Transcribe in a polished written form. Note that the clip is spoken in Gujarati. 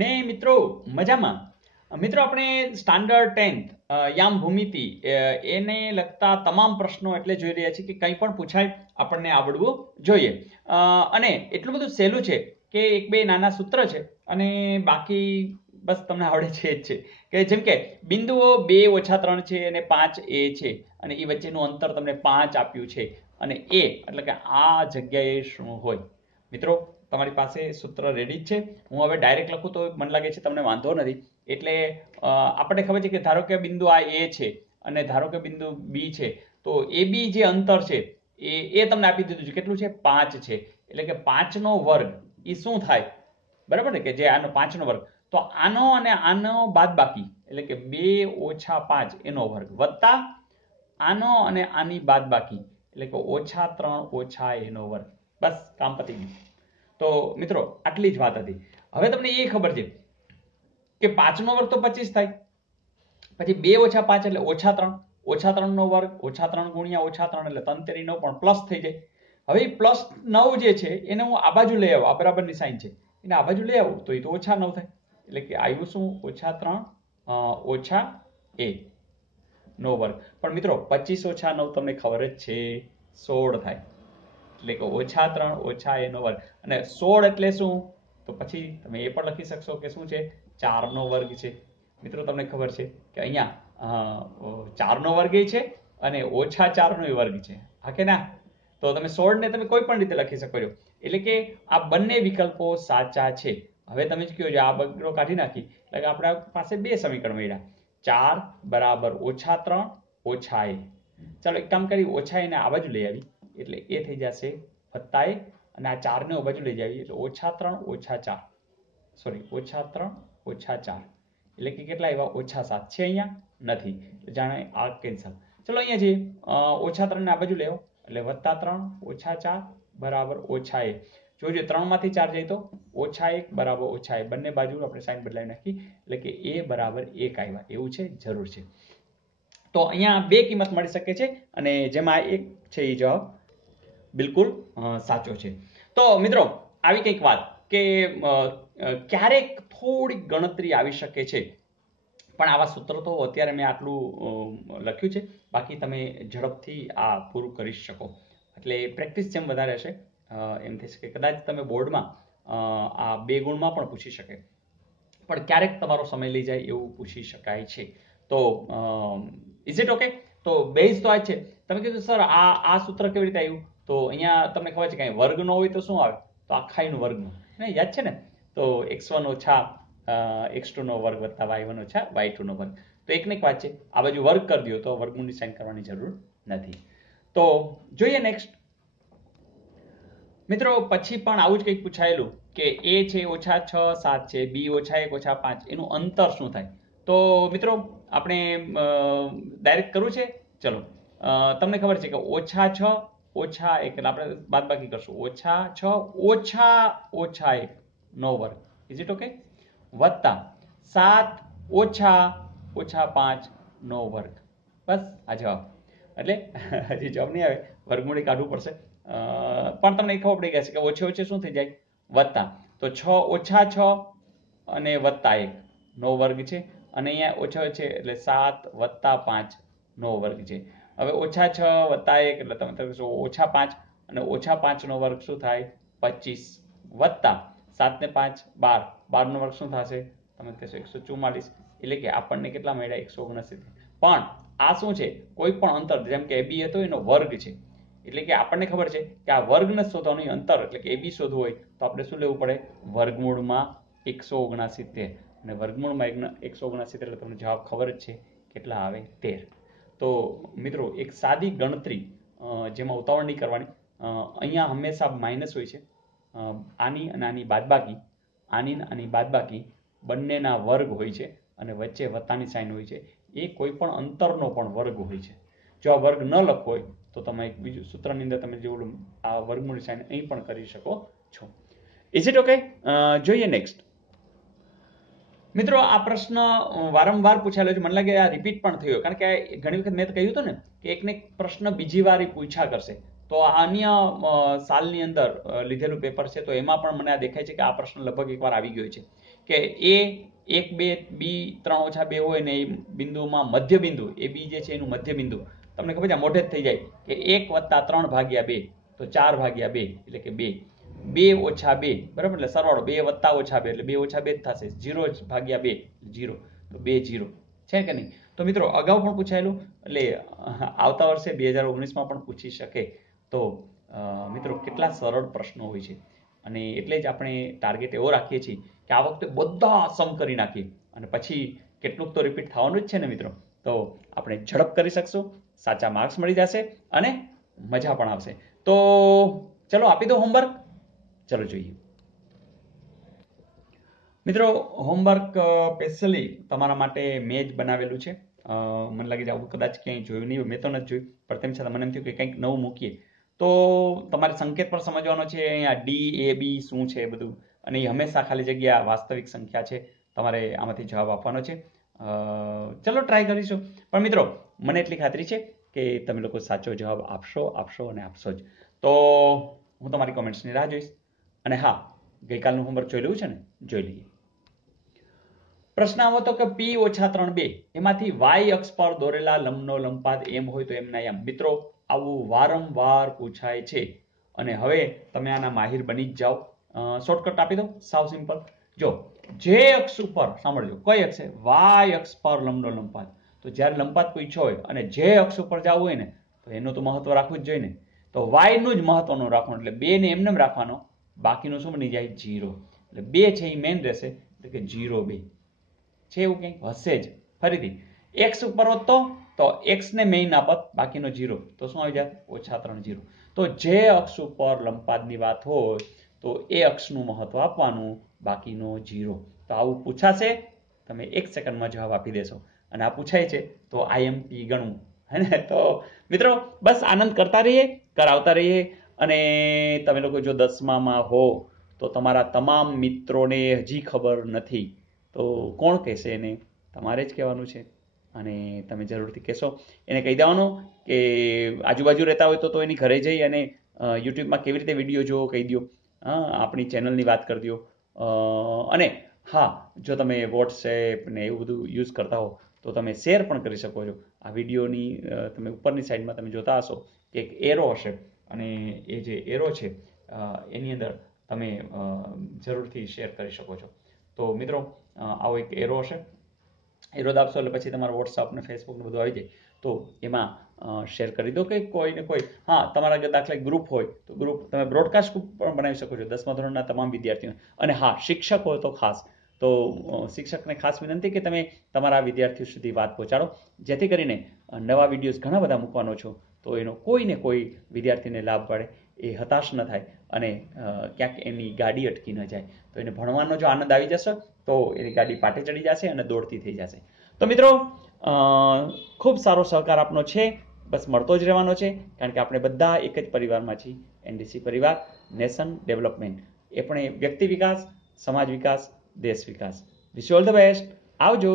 ને મિત્રો મજામાં. મિત્રો આપણે સ્ટાન્ડર્ડ 10th યામ ભૂમિતિ એને લગતા તમામ પ્રશ્નો એટલે જોઈ રહ્યા છીએ કે કંઈ પણ પૂછાય આપણને આવડવું જોઈએ. અને એટલું બધું સહેલું છે કે એક બે નાના સૂત્ર છે અને બાકી બસ તમને આવડે છે જ છે. કે જેમ કે બિંદુઓ 2 - 3 છે અને 5 એ છે અને એ વચ્ચેનું અંતર તમને 5 આપ્યું છે અને એ એટલે કે આ જગ્યાએ શું હોય. મિત્રો તમારી પાસે સૂત્ર રેડી જ છે. હું હવે ડાયરેક્ટ લખું તો મને લાગે છે તમને વાંધો નથી. એટલે આપણને ખબર છે કે ધારો કે બિંદુ આ એ છે અને ધારો કે બિંદુ બી છે, તો એ બી જે અંતર છે એ તમને આપી દીધું છે. કેટલું છે? 5 છે. એટલે કે 5 નો વર્ગ એ શું થાય? બરાબર ને, કે જે આનો 5 નો વર્ગ, તો આનો અને આનો બાદબાકી એટલે કે 2 - 5 એનો વર્ગ વત્તા આનો અને આની બાદબાકી એટલે કે -3 - એનો વર્ગ. બસ કામ પતી ગયું. તો મિત્રો આટલી જ વાત હતી. હવે તમને એ ખબર છે કે 5 નો વર્ગ તો 25 થાય, પછી 2 - 5 એટલે -3, -3 નો વર્ગ, -3 ગુણ્યા -3 એટલે 3 તેરી 9 પણ પ્લસ થઈ જાય. હવે +9 જે છે એને હું આ બાજુ લઈ આવું, આ બરાબરની સાઈન છે એને આ બાજુ લઈ આવું તો એ તો -9 થાય. એટલે કે આવ્યું શું? -3 - a નો વર્ગ. પણ મિત્રો 25 - 9 તમને ખબર જ છે 16 થાય. એટલે કે -3 - a નો વર્ગ. અને 16 એટલે શું? તો પછી તમે એ પણ લખી શકશો કે શું છે? 4 નો વર્ગ છે. મિત્રો તમને ખબર છે કે અહીંયા 4 નો વર્ગ છે અને -4 નો વર્ગ છે. હા કે ના? તો તમે 16 ને તમે કોઈ પણ રીતે લખી શકો છો. એટલે કે આ બંને વિકલ્પો સાચા છે. હવે તમે જ કહો છો આ બગડો કાઢી નાખી એટલે કે આપણા પાસે બે સમીકરણ મળ્યા. 4 બરાબર -3 - a. ચાલો એક કામ કરી, ઓછા એને આ બાજુ લઈ આવી એટલે એ થઈ જશે વત્તા a અને આ 4 ને આ બાજુ લઈ જાવી એટલે -3 - 4. સોરી, -3 - 4 એટલે કે કેટલા આવ્યા? -7 છે. અહીંયા નથી, જાણે આ કેન્સલ. ચલો અહીંયા જઈએ, -3 ને આ બાજુ લેવો એટલે +3 - 4 બરાબર -a. જોજો 3 માંથી 4 જાય તો -1 બરાબર -a. બંને બાજુ આપણે સાઈન બદલાવી નાખી એટલે કે a બરાબર 1 આવ્યા. એવું છે, જરૂર છે. તો અહીંયા બે કિંમત મળી શકે છે અને જેમાં 1 છે એ જવાબ બિલકુલ સાચો છે. તો મિત્રો આવી કંઈક વાત કે ક્યારેક થોડીક ગણતરી આવી શકે છે, પણ આવા સૂત્ર તો અત્યારે મેં આટલું લખ્યું છે, બાકી તમે ઝડપથી આ પૂરું કરી શકો. એટલે પ્રેક્ટિસ જેમ વધારે હશે એમ થઈ શકે. કદાચ તમે બોર્ડમાં આ 2 ગુણમાં પણ પૂછી શકે, પણ ક્યારેક તમારો સમય લઈ જાય એવું પૂછી શકાય છે. તો ઇઝ ઇટ ઓકે? તો બેઝ તો આ છે. તમે કીધું સર આ સૂત્ર કેવી રીતે આવ્યું? તો અહીંયા તમને ખબર છે કે વર્ગ ન હોય તો શું આવે? તો આખાઈનું વર્ગનું. યાદ છે ને? તો x1 - x2 નો વર્ગ વત્તા y1 - y2 નો વર્ગ. તો એકને એક વાત છે, આ બાજુ વર્ગ કરી દો તો વર્ગમૂળની સાઈન કરવાની જરૂર નથી. તો જોઈએ નેક્સ્ટ. મિત્રો પછી પણ આવું જ કંઈક પૂછાયેલું કે a છે -6 - 7 છે, b -1 - 5 એનું અંતર શું થાય? તો મિત્રો આપણે ડાયરેક્ટ કરવું છે. ચલો, તમને ખબર છે કે -6 - 1 એટલે આપણે બાદબાકી કરશું. -6 - -1 નો વર્ગ. Is it okay? વત્તા 7 - -5 નો વર્ગ. બસ આ જવાબ. એટલે હજી જવાબ નહીં આવે, વર્ગમૂળ કાઢવું પડશે. પણ તમને ખબર પડી ગઈ છે કે ઓછે શું થઈ જાય? વત્તા. તો 6 - 6 અને +1 નો વર્ગ છે અને અહીંયા ઓછે એટલે 7 + 5 નો વર્ગ છે. હવે -6 + 1 એટલે તમે કહેશો -5 અને -5 નો વર્ગ શું થાય? 25 વત્તા 7 ને 5 12, 12 નો વર્ગ શું થશે? તમે કહેશો 144. એટલે કે આપણને કેટલા મળ્યા? 169. પણ આ શું છે? કોઈ પણ અંતર જેમ કે AB હતો એનો વર્ગ છે. એટલે કે આપણને ખબર છે કે આ વર્ગને શોધવાનું અંતર એટલે કે AB શોધવું હોય તો આપણે શું લેવું પડે? વર્ગમૂળમાં 169. અને વર્ગમૂળમાં 169 એટલે તમને જવાબ ખબર જ છે કેટલા આવે? 13. તો મિત્રો એક સાદી ગણતરી જેમાં ઉતાવળ નહીં કરવાની. અહીંયા હંમેશા માઇનસ હોય છે. આની અને આની બાદબાકી, આની અને આની બાદબાકી બંનેના વર્ગ હોય છે અને વચ્ચે વત્તાની સાઈન હોય છે. એ કોઈ પણ અંતરનો પણ વર્ગ હોય છે. જો આ વર્ગ ન લખવો હોય તો તમે એક બીજું સૂત્રની અંદર તમે જેવું આ વર્ગમૂળની સાઈન અહીં પણ કરી શકો છો. Is it okay? જોઈએ નેક્સ્ટ. મિત્રો આ પ્રશ્ન વારંવાર પૂછાયેલો છે. મને લાગે આ રિપીટ પણ થયો, કારણ કે ઘણી વખત મેં કહ્યું હતું ને કે એકને એક પ્રશ્ન બીજી વાર પૂછ્યા કરશે. તો આ અન્ય સાલની અંદર લીધેલું પેપર છે, તો એમાં પણ મને આ દેખાય છે કે આ પ્રશ્ન લગભગ એકવાર આવી ગયો છે કે એ 1 2 બી 3 ઓછા 2 હોય ને એ બિંદુમાં મધ્ય બિંદુ એ બી જે છે એનું મધ્ય બિંદુ તમને ખબર છે મોઢે જ થઈ જાય કે 1 + 3 / 2 તો 4 / 2 એટલે કે 2 2 ઓછા 2 બરાબર, એટલે સરવાળો 2 વત્તા ઓછા 2 એટલે 2 ઓછા 2 જ થશે, 0 ભાગ્યા 2 0, તો 2 0 છે કે નહીં. તો મિત્રો અગાઉ પણ પૂછાયેલું, એટલે આવતા વર્ષે 2019માં પણ પૂછી શકે. તો મિત્રો કેટલા સરળ પ્રશ્નો હોય છે, અને એટલે જ આપણે ટાર્ગેટ એવો રાખીએ છીએ કે આ વખતે બધા સમ કરી નાખીએ, અને પછી કેટલુંક તો રિપીટ થવાનું જ છે ને મિત્રો. તો આપણે ઝડપ કરી શકશું, સાચા માર્ક્સ મળી જશે અને મજા પણ આવશે. તો ચલો આપી દો હોમવર્ક. ચલો જોઈએ મિત્રો, હોમવર્ક સ્પેશિયલી તમારા માટે મેં જ બનાવેલું છે. મને લાગે છે આવું કદાચ ક્યાંય જોયું નહીં, મેં તો નથી જોયું, પણ તેમ છતાં મને એમ થયું કે કંઈક નવું મૂકીએ. તો તમારે સંકેત પણ સમજવાનો છે, અહીંયા ડી એ બી શું છે એ બધું, અને એ હંમેશા ખાલી જગ્યા વાસ્તવિક સંખ્યા છે, તમારે આમાંથી જવાબ આપવાનો છે. ચલો ટ્રાય કરીશું. પણ મિત્રો મને એટલી ખાતરી છે કે તમે લોકો સાચો જવાબ આપશો અને આપશો જ. તો હું તમારી કોમેન્ટ્સની રાહ જોઈશ. અને હા, ગઈકાલનું હોમવર્ક જોઈ લેવું છે ને, જોઈ લઈએ. પ્રશ્ન આવો તો કે P - 3 2 એમાંથી y અક્ષ પર દોરેલા લંબનો લંબપાદ એમ હોય તો એમના એમ. મિત્રો આવું વારંવાર પૂછાય છે, અને હવે તમે આના માહિર બની જ જાઓ. શોર્ટકટ આપી દો, સાવ સિમ્પલ. જો જે અક્ષ ઉપર, સાંભળજો, કઈ અક્ષ છે? y અક્ષ પર લંબનો લંબપાદ. તો જ્યારે લંબપાદ પૂછ્યો હોય અને જે અક્ષ ઉપર જવું હોય ને, તો એનું તો મહત્વ રાખવું જ જોઈએ ને. તો y નું જ મહત્વનું રાખવાનું, એટલે 2 ને એમને રાખવાનો, બાકીનું શું બની જાય? 0. એટલે 2 છે એ મેઇન રહેશે, એટલે કે 0 2 છે, એવું કંઈક હશે જ. ફરીથી x ઉપર હોત તો x ને મેઇન આપત, બાકીનો 0, તો શું આવી જાય? -3 0. તો જે અક્ષ ઉપર લંબપાદની વાત હોય તો એ અક્ષનું મહત્વ આપવાનું, બાકીનો 0. તો આવું પૂછાશે, તમે 1 સેકન્ડમાં જવાબ આપી દેશો. અને આ પૂછાય છે તો IMP ગણવું, હે ને. તો મિત્રો બસ આનંદ કરતા રહીએ, કરાવતા રહીએ. અને તમે લોકો જો 10મામાં હો તો તમારા તમામ મિત્રોને હજી ખબર નથી, તો કોણ કહેશે એને? તમારે જ કહેવાનું છે. અને તમે જરૂરથી કહેશો, એને કહી દેવાનું કે આજુબાજુ રહેતા હોય તો એની ઘરે જઈ અને યુટ્યુબમાં કેવી રીતે વિડીયો જોવો કહી દો, આપણી ચેનલની વાત કરી દો. અને હા, જો તમે વોટ્સએપ ને એવું બધું યુઝ કરતા હો તો તમે શેર પણ કરી શકો છો. આ વિડીયોની તમે ઉપરની સાઈડમાં તમે જોતા હશો કે એક એરો હશે, અને એ જે એરો છે એની અંદર તમે જરૂરથી શેર કરી શકો છો. તો મિત્રો આવો એક એરો હશે, એરો દાબશો એટલે પછી તમારા વોટ્સઅપ ને ફેસબુક ને બધું આવી જાય, તો એમાં શેર કરી દો કે કોઈ ને કોઈ. હા, તમારા દાખલા ગ્રુપ હોય તો ગ્રુપ તમે બ્રોડકાસ્ટ પણ બનાવી શકો છો 10મા ધોરણના તમામ વિદ્યાર્થીઓ. અને હા, શિક્ષક હોય તો ખાસ, તો શિક્ષકને ખાસ વિનંતી કે તમે તમારા વિદ્યાર્થીઓ સુધી વાત પહોંચાડો, જેથી કરીને નવા વિડીયોઝ ઘણા બધા મૂકવાનો છો, તો એનો કોઈને કોઈ વિદ્યાર્થીને લાભ પડે, એ હતાશ ન થાય અને ક્યાંક એની ગાડી અટકી ન જાય. તો એને ભણવાનો જો આનંદ આવી જશે તો એની ગાડી પાટે ચડી જશે અને દોડતી થઈ જશે. તો મિત્રો ખૂબ સારો સહકાર આપનો છે, બસ મળતો જ રહેવાનો છે, કારણ કે આપણે બધા એક જ પરિવારમાં છીએ, NDC પરિવાર, નેશન ડેવલપમેન્ટ. એ પણ વ્યક્તિ વિકાસ, સમાજ વિકાસ, દેશ વિકાસ. Wish you all the best. આવજો.